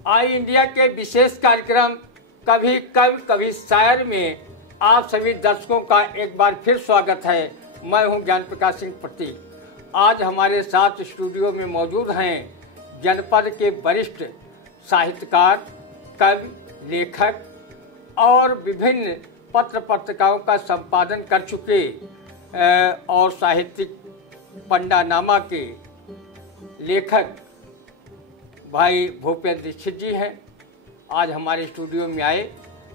आई India के विशेष कार्यक्रम कभी कवि कभी शायर में आप सभी दर्शकों का एक बार फिर स्वागत है। मैं हूं ज्ञान प्रकाश सिंह प्रतीक। आज हमारे साथ स्टूडियो में मौजूद हैं जनपद के वरिष्ठ साहित्यकार, कवि, लेखक और विभिन्न पत्र पत्रिकाओं का संपादन कर चुके और साहित्यिक पंडानामा के लेखक भाई भूपेंद्र दीक्षित जी हैं। आज हमारे स्टूडियो में आए।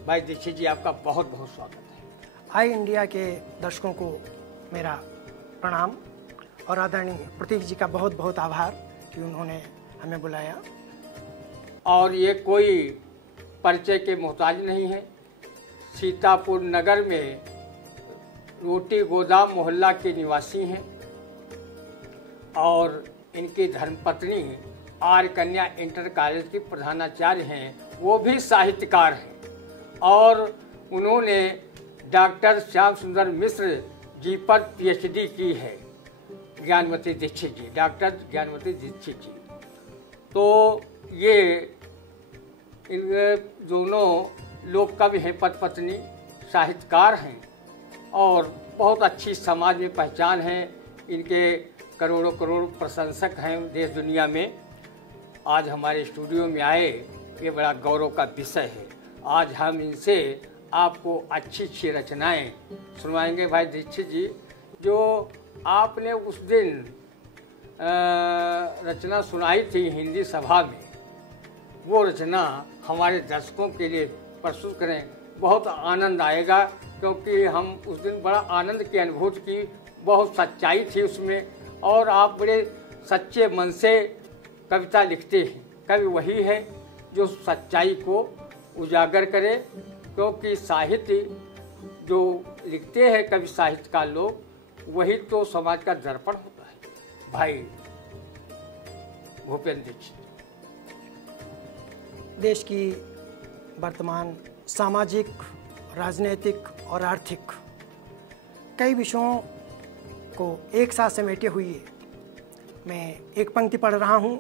भाई दीक्षित जी, आपका बहुत बहुत स्वागत है। आई इंडिया के दर्शकों को मेरा प्रणाम और आदरणीय प्रतीक जी का बहुत बहुत आभार कि उन्होंने हमें बुलाया। और ये कोई परिचय के मोहताज नहीं है। सीतापुर नगर में रोटी गोदाम मोहल्ला के निवासी हैं और इनकी धर्मपत्नी आर्य कन्या इंटर कॉलेज की प्रधानाचार्य हैं। वो भी साहित्यकार हैं और उन्होंने डॉक्टर श्याम सुंदर मिश्र जी पर पीएचडी की है। ज्ञानमती दीक्षित जी, डॉक्टर ज्ञानमती दीक्षित जी। तो ये इन दोनों लोग कवि हैं, पति पत्नी साहित्यकार हैं और बहुत अच्छी समाज में पहचान है। इनके करोड़ों करोड़ प्रशंसक हैं देश दुनिया में। आज हमारे स्टूडियो में आए, ये बड़ा गौरव का विषय है। आज हम इनसे आपको अच्छी अच्छी रचनाएं सुनवाएंगे। भाई दीक्षित जी, जो आपने उस दिन रचना सुनाई थी हिंदी सभा में, वो रचना हमारे दर्शकों के लिए प्रस्तुत करें। बहुत आनंद आएगा क्योंकि हम उस दिन बड़ा आनंद की अनुभूति की, बहुत सच्चाई थी उसमें और आप बड़े सच्चे मन से कविता लिखते हैं। कवि वही है जो सच्चाई को उजागर करे, क्योंकि साहित्य जो लिखते हैं कवि साहित्यकार लोग, वही तो समाज का दर्पण होता है। भाई भूपेंद्र दीक्षित, देश की वर्तमान सामाजिक, राजनीतिक और आर्थिक कई विषयों को एक साथ समेटे हुए मैं एक पंक्ति पढ़ रहा हूँ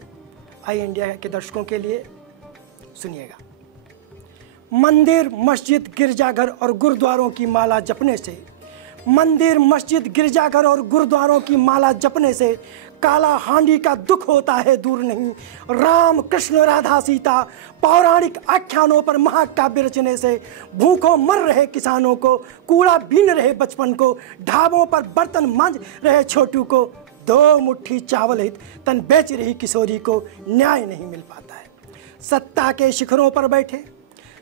आई इंडिया के दर्शकों के लिए। सुनिएगा। मंदिर, मस्जिद, गिरजाघर और गुरुद्वारों की माला जपने से, मंदिर, मस्जिद, गिरजाघर और गुरुद्वारों की माला जपने से काला हांडी का दुख होता है दूर नहीं। राम, कृष्ण, राधा, सीता पौराणिक आख्यानों पर महाकाव्य रचने से भूखों मर रहे किसानों को, कूड़ा बीन रहे बचपन को, ढाबों पर बर्तन मांज रहे छोटू को, दो मुट्ठी चावल हित तन बेच रही किशोरी को न्याय नहीं मिल पाता है। सत्ता के शिखरों पर बैठे,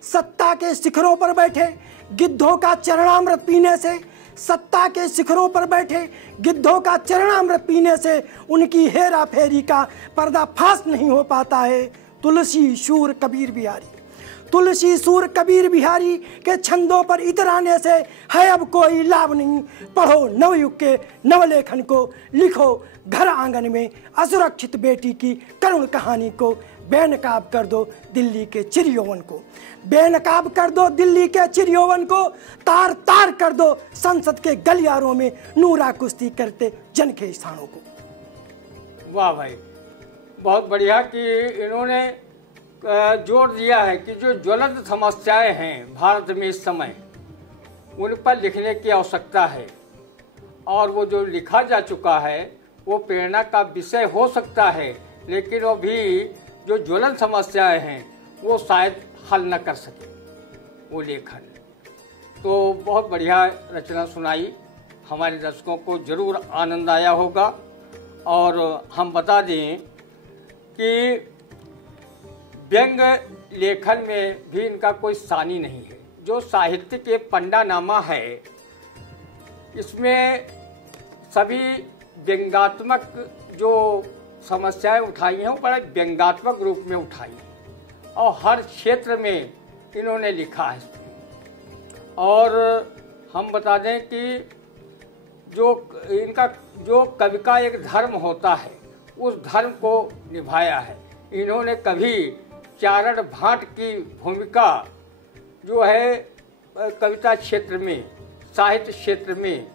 सत्ता के शिखरों पर बैठे गिद्धों का चरणामृत पीने से, सत्ता के शिखरों पर बैठे गिद्धों का चरणामृत पीने से उनकी हेरा फेरी का पर्दाफाश नहीं हो पाता है। तुलसी सूर कबीर बिहारी, तुलसी सूर कबीर बिहारी के छंदों पर इतराने से है अब कोई लाभ नहीं। पढ़ो नवयुग के नवलेखन को, लिखो घर आंगन में असुरक्षित बेटी की करुण कहानी को, बेनकाब कर दो दिल्ली के चिरयौवन को, बेनकाब कर दो दिल्ली के चिरयौवन को, तार तार कर दो संसद के गलियारों में नूरा कुश्ती करते जन के स्थानों को। वाह भाई, बहुत बढ़िया कि इन्होंने जोर दिया है कि जो ज्वलंत समस्याएं हैं भारत में इस समय, उन पर लिखने की आवश्यकता है। और वो जो लिखा जा चुका है वो प्रेरणा का विषय हो सकता है, लेकिन वो भी जो ज्वलंत समस्याएं हैं वो शायद हल न कर सके वो लेखन। तो बहुत बढ़िया रचना सुनाई, हमारे दर्शकों को जरूर आनंद आया होगा। और हम बता दें कि व्यंग लेखन में भी इनका कोई सानी नहीं है। जो साहित्य के पंडानामा है, इसमें सभी व्यंग्यात्मक जो समस्याएं उठाई हैं वो बड़ा व्यंग्यात्मक रूप में उठाई हैं और हर क्षेत्र में इन्होंने लिखा है। और हम बता दें कि जो इनका जो कवि का एक धर्म होता है, उस धर्म को निभाया है। इन्होंने कभी चारण भाट की भूमिका जो है कविता क्षेत्र में, साहित्य क्षेत्र में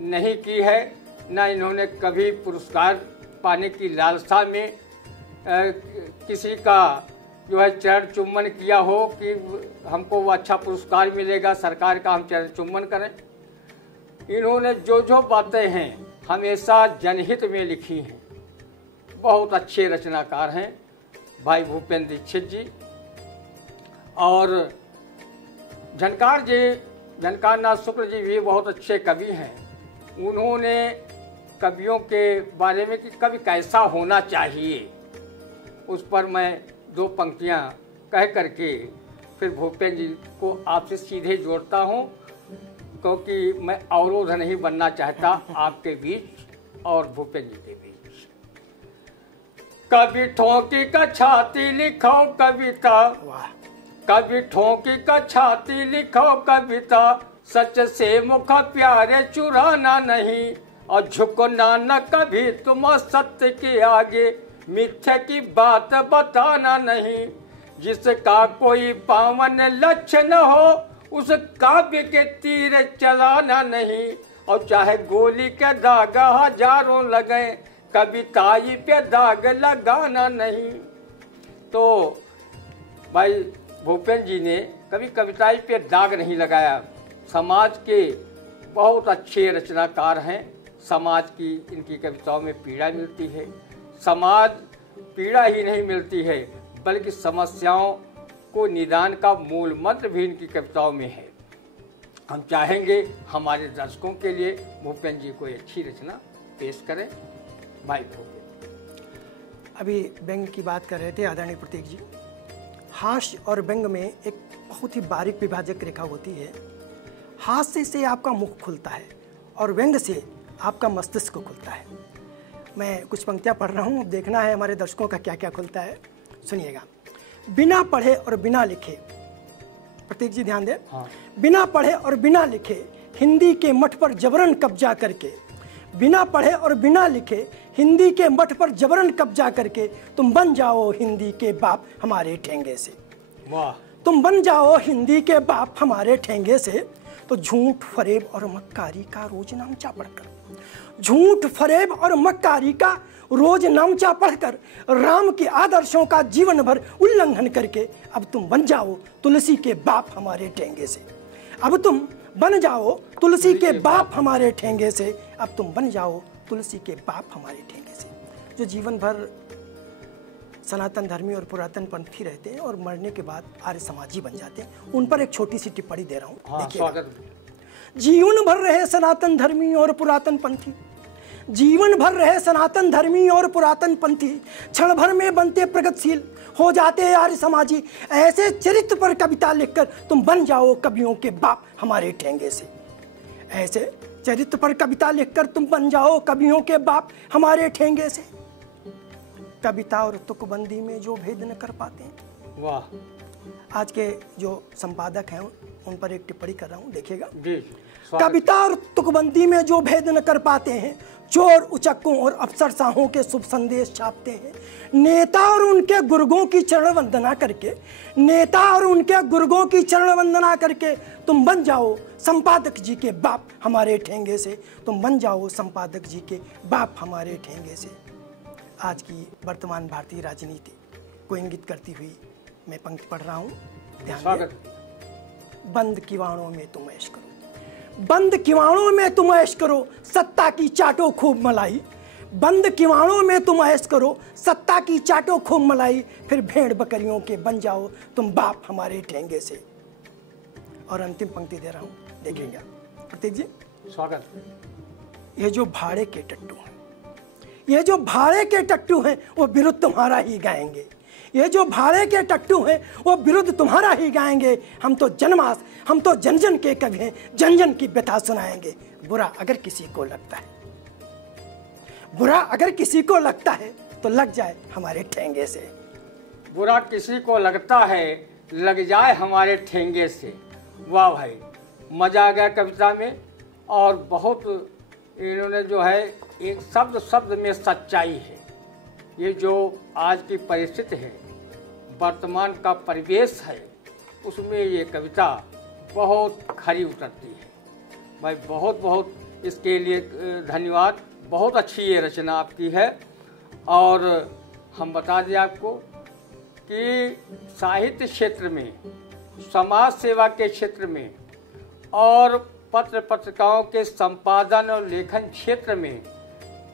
नहीं की है। न इन्होंने कभी पुरस्कार पाने की लालसा में किसी का जो है चरण चुम्बन किया हो कि हमको वो अच्छा पुरस्कार मिलेगा सरकार का, हम चरण चुम्बन करें। इन्होंने जो जो बातें हैं हमेशा जनहित में लिखी हैं। बहुत अच्छे रचनाकार हैं भाई भूपेंद्र दीक्षित जी। और झनकार नाथ शुक्ल जी भी बहुत अच्छे कवि हैं। उन्होंने कवियों के बारे में कि कवि कैसा होना चाहिए, उस पर मैं 2 पंक्तियां कह करके फिर भूपेंद्र जी को आपसे सीधे जोड़ता हूं, क्योंकि मैं अवरोध नहीं बनना चाहता आपके बीच और भूपेंद्र जी के बीच। कभी ठोकी का छाती लिखो कविता, कभी ठोकी का छाती लिखो कविता, सच से मुख प्यारे चुराना नहीं, और झुकना न कभी तुम सत्य के आगे, मिथ्या की बात बताना नहीं। जिसका कोई पावन लक्ष्य न हो उस काव्य के तीर चलाना नहीं, और चाहे गोली के दाग हजारों लगे, कविताई पे दाग लगाना नहीं। तो भाई भूपेंद्र जी ने कभी कविताई पे दाग नहीं लगाया। समाज के बहुत अच्छे रचनाकार हैं। समाज की इनकी कविताओं में पीड़ा मिलती है। समाज पीड़ा ही नहीं मिलती है बल्कि समस्याओं को निदान का मूल मंत्र भी इनकी कविताओं में है। हम चाहेंगे हमारे दर्शकों के लिए भूपेंद्र जी कोई अच्छी रचना पेश करें। भाई भूपेंद्र। अभी व्यंग की बात कर रहे थे आदरणीय प्रतीक जी। हास्य और व्यंग में एक बहुत ही बारीक विभाजक रेखा होती है। हास्य से आपका मुख खुलता है और व्यंग से आपका मस्तिष्क खुलता है। मैं कुछ पंक्तियां पढ़ रहा हूँ, देखना है हमारे दर्शकों का क्या क्या खुलता है। सुनिएगा। बिना पढ़े और बिना लिखे, प्रतीक जी ध्यान दें। हाँ। बिना पढ़े और बिना लिखे हिंदी के मठ पर जबरन कब्जा करके, बिना पढ़े और बिना लिखे हिंदी के मठ पर जबरन कब्जा करके तुम बन जाओ हिंदी के बाप हमारे ठेंगे से। वाह। तुम बन जाओ हिंदी के बाप हमारे ठेंगे से। तो झूठ फरेब और मक्कारी का रोज नामचा पढ़कर, झूठ फरेब और मक्कारी का रोज नामचा पढ़कर राम के आदर्शों का जीवन भर उल्लंघन करके अब तुम बन जाओ तुलसी के बाप हमारे ठेंगे से। अब तुम बन जाओ तुलसी के बाप हमारे ठेंगे से। अब तुम बन जाओ तुलसी के बाप हमारे ठेंगे से। जो जीवन भर सनातन धर्मी और पुरातन पंथी रहते हैं और मरने के बाद आर्य समाजी बन जाते हैं, उन पर एक छोटी सी टिप्पणी दे रहा हूँ। हाँ, स्वागत। जीवन भर रहे सनातन धर्मी और पुरातन पंथी, जीवन भर रहे सनातन धर्मी और पुरातन पंथी, क्षण भर में बनते प्रगतिशील हो जाते आर्य समाजी। ऐसे चरित्र पर कविता लिखकर तुम बन जाओ कवियों के बाप हमारे ठेंगे से। ऐसे चरित्र पर कविता लिखकर तुम बन जाओ कवियों के बाप हमारे ठेंगे से। कविता और तुकबंदी में जो भेद न कर पाते हैं। वाह। आज के जो संपादक हैं उन पर एक टिप्पणी कर रहा हूँ, देखिएगा। जी। कविता और तुकबंदी में जो भेद न कर पाते हैं, चोर उचक्कों और अफसरशाहों के शुभ संदेश छापते हैं। नेता और उनके गुर्गों की चरण वंदना करके, नेता और उनके गुर्गों की चरण वंदना करके तुम बन जाओ संपादक जी के बाप हमारे ठेंगे से। तुम बन जाओ संपादक जी के बाप हमारे ठेंगे से। आज की वर्तमान भारतीय राजनीति को इंगित करती हुई मैं पंक्ति पढ़ रहा हूँ, ध्यान दें। बंद किवाड़ों में तुम ऐश करो, बंद किवाड़ों में तुम ऐश करो, सत्ता की चाटो खूब मलाई। बंद किवाड़ों में तुम ऐश करो, सत्ता की चाटो खूब मलाई। फिर भेड़ बकरियों के बन जाओ तुम बाप हमारे ठेंगे से। और अंतिम पंक्ति दे रहा हूँ, देखेंगे प्रतीक जी। स्वागत। ये जो भाड़े के टट्टू हैं, ये जो भाड़े के टट्टू हैं वो विरुद्ध तुम्हारा ही गाएंगे। ये जो भाड़े के टट्टू हैं वो विरुद्ध तुम्हारा ही गाएंगे। हम तो जनमास, हम तो जन जन के कवि हैं, जन जन की व्यथा सुनाएंगे। बुरा अगर किसी को लगता है, बुरा अगर किसी को लगता है तो लग जाए हमारे ठेंगे से। बुरा किसी को लगता है लग जाए हमारे ठेंगे से। वाह भाई, मजा आ गया कविता में। और बहुत इन्होंने जो है एक शब्द शब्द में सच्चाई है। ये जो आज की परिस्थिति है, वर्तमान का परिवेश है, उसमें ये कविता बहुत खरी उतरती है। भाई बहुत बहुत इसके लिए धन्यवाद। बहुत अच्छी ये रचना आपकी है। और हम बता दें आपको कि साहित्य क्षेत्र में, समाज सेवा के क्षेत्र में और पत्र पत्रिकाओं के संपादन और लेखन क्षेत्र में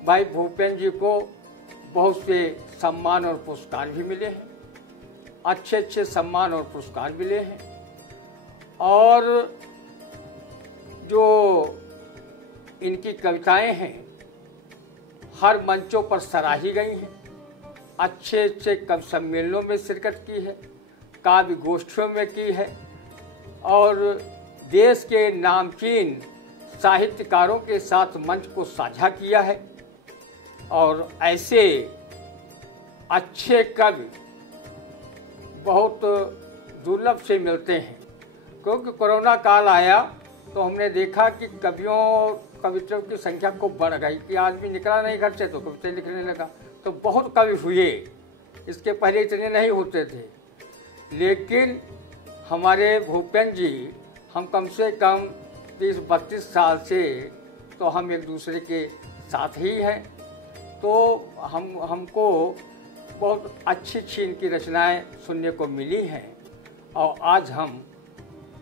भाई भूपेन जी को बहुत से सम्मान और पुरस्कार भी मिले हैं, अच्छे अच्छे सम्मान और पुरस्कार मिले हैं। और जो इनकी कविताएं हैं हर मंचों पर सराही गई हैं, अच्छे अच्छे कवि सम्मेलनों में शिरकत की है, काव्य गोष्ठियों में की है और देश के नामचीन साहित्यकारों के साथ मंच को साझा किया है। और ऐसे अच्छे कवि बहुत दुर्लभ से मिलते हैं, क्योंकि कोरोना काल आया तो हमने देखा कि कविताओं की संख्या खूब बढ़ गई कि आदमी निकला नहीं घर से तो कविताएं लिखने लगा, तो बहुत कवि हुए। इसके पहले इतने नहीं होते थे, लेकिन हमारे भूपेन जी, हम कम से कम 30-32 साल से तो हम एक दूसरे के साथ ही हैं, तो हमको बहुत अच्छी अच्छी इनकी रचनाएं सुनने को मिली हैं। और आज हम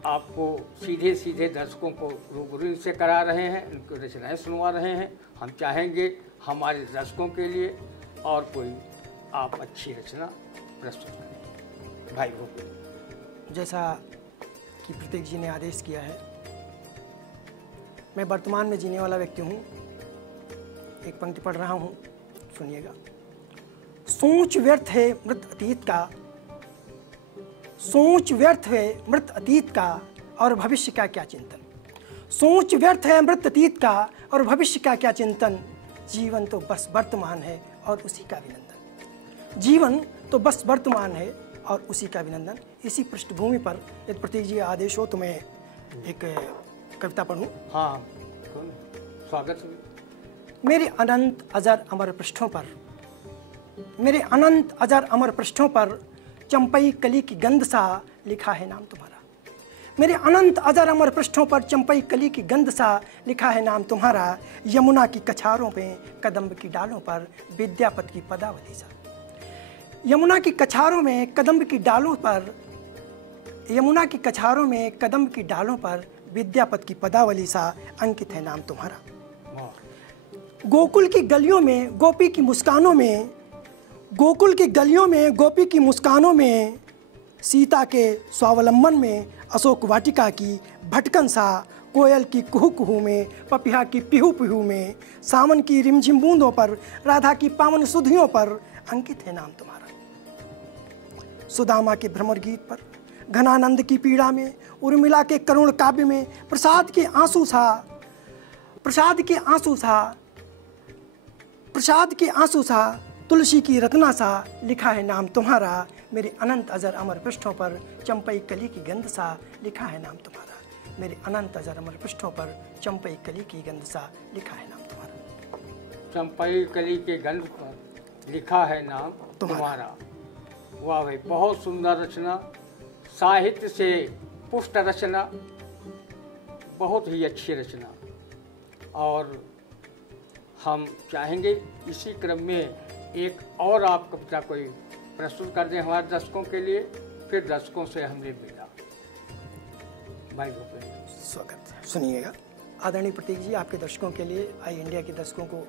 आपको सीधे सीधे दर्शकों को रूबरू इनसे करा रहे हैं, उनकी रचनाएं सुनवा रहे हैं। हम चाहेंगे हमारे दर्शकों के लिए और कोई आप अच्छी रचना प्रस्तुत करें। भाई भूपेन। जैसा कि प्रतीक जी ने आदेश किया है, मैं वर्तमान में जीने वाला व्यक्ति हूँ। एक पंक्ति पढ़ रहा हूँ, सुनिएगा। सोच व्यर्थ है मृत अतीत का, सोच व्यर्थ है मृत अतीत का और भविष्य का क्या चिंतन। सोच व्यर्थ है मृत अतीत का और भविष्य का क्या चिंतन। जीवन तो बस वर्तमान है और उसी का अभिनंदन। जीवन तो बस वर्तमान है और उसी का अभिनंदन। इसी पृष्ठभूमि पर यदि प्रतीक जी आदेश हो तो मैं एक कविता पढ़ूं। हाँ, स्वागत। मेरे अनंत अजर अमर पृष्ठों पर, मेरे अनंत अजर अमर पृष्ठों पर चंपई कली की गंध सा लिखा है नाम तुम्हारा। मेरे अनंत अजर अमर पृष्ठों पर चंपई कली की गंध सा लिखा है नाम तुम्हारा। यमुना की कछारों में कदम्ब की डालों पर विद्यापति की पदावली सा। यमुना की कछारों में कदम्ब की डालों पर, यमुना की कछारों में कदम्ब की डालों पर विद्यापति की पदावली सा अंकित है नाम तुम्हारा। गोकुल की गलियों में गोपी की मुस्कानों में, गोकुल की गलियों में गोपी की मुस्कानों में, सीता के स्वावलंबन में अशोक वाटिका की भटकन सा, कोयल की कुहू कुहू में, पपिया की पिहू पिहू में, सावन की रिमझिम बूंदों पर, राधा की पावन सुधियों पर अंकित है नाम तुम्हारा। सुदामा के भ्रमर गीत पर, घनानंद की पीड़ा में, उर्मिला के करुण काव्य में, प्रसाद के आंसू सा, प्रसाद के आंसू सा, प्रसाद के आंसू सा, तुलसी की रत्ना सा लिखा है नाम तुम्हारा। मेरे अनंत अजर अमर पृष्ठों पर चंपई कली की गंध सा लिखा है नाम तुम्हारा। मेरे अनंत अजर अमर पृष्ठों पर चंपई कली की गंध सा लिखा है नाम तुम्हारा। चंपई कली के गंध पर लिखा है नाम तुम्हारा। वाह भाई, बहुत सुंदर रचना, साहित्य से पुष्ट रचना, बहुत ही अच्छी रचना। और हम चाहेंगे इसी क्रम में एक और आप कविता कोई प्रस्तुत कर दें हमारे दर्शकों के लिए, फिर दर्शकों से हमने मिला। भाई भूपेन, स्वागत। सुनिएगा। आदरणीय प्रतीक जी, आपके दर्शकों के लिए, आई इंडिया के दर्शकों को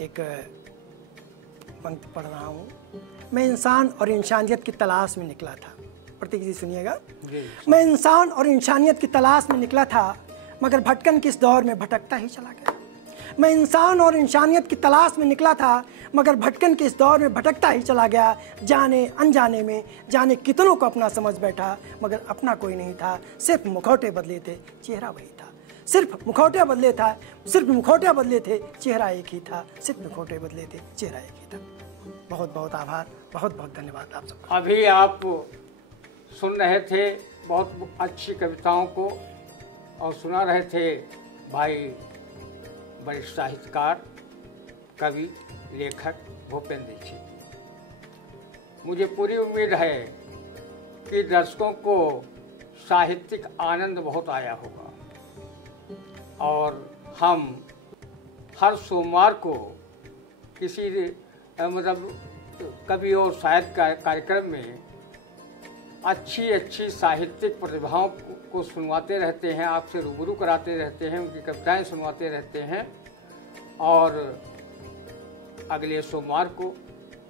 एक पंक्ति पढ़ रहा हूँ। मैं इंसान और इंसानियत की तलाश में निकला था। प्रतीक जी सुनिएगा। मैं इंसान और इंसानियत की तलाश में निकला था, मगर भटकन के इस दौर में भटकता ही चला गया। मैं इंसान और इंसानियत की तलाश में निकला था, मगर भटकन के इस दौर में भटकता ही चला गया। जाने अनजाने में जाने कितनों को अपना समझ बैठा, मगर अपना कोई नहीं था। सिर्फ मुखौटे बदले थे, चेहरा वही था। सिर्फ मुखौटे बदले था, सिर्फ मुखौटे बदले थे, चेहरा एक ही था। सिर्फ मुखौटे बदले थे, चेहरा एक ही था। बहुत बहुत आभार, बहुत बहुत धन्यवाद आप सबका। अभी आप सुन रहे थे बहुत अच्छी कविताओं को और सुना रहे थे भाई वरिष्ठ साहित्यकार, कवि, लेखक भूपेन दीक्षित। मुझे पूरी उम्मीद है कि दर्शकों को साहित्यिक आनंद बहुत आया होगा। और हम हर सोमवार को किसी मतलब कवि और शायर कार्यक्रम में अच्छी अच्छी साहित्यिक प्रतिभाओं को सुनवाते रहते हैं, आपसे रूबरू कराते रहते हैं, उनकी कविताएं सुनवाते रहते हैं। और अगले सोमवार को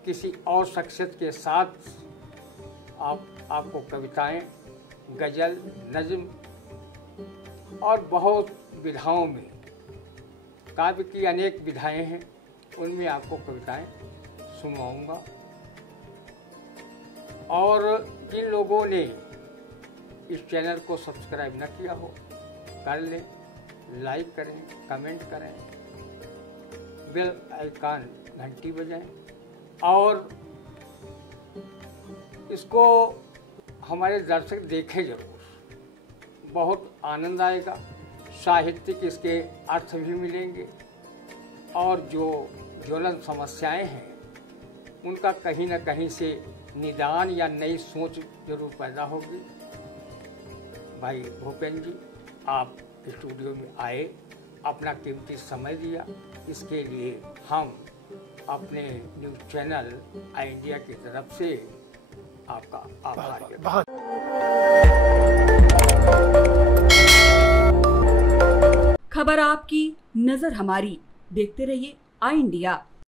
किसी और शख्सियत के साथ आपको कविताएं, गज़ल, नज़्म और बहुत विधाओं में, काव्य की अनेक विधाएं हैं, उनमें आपको कविताएं सुनवाऊंगा। और जिन लोगों ने इस चैनल को सब्सक्राइब न किया हो, कर लें, लाइक करें, कमेंट करें, बेल आइकन घंटी बजाएं और इसको हमारे दर्शक देखें जरूर। बहुत आनंद आएगा, साहित्यिक इसके अर्थ भी मिलेंगे और जो ज्वलन समस्याएं हैं उनका कहीं न कहीं से निदान या नई सोच जरूर पैदा होगी। भाई भूपेंद्र जी, आप स्टूडियो में आए, अपना कीमती समय दिया, इसके लिए हम अपने न्यूज़ चैनल आई इंडिया की तरफ से आपका आभार। बहुत खबर आपकी, नजर हमारी। देखते रहिए आई इंडिया।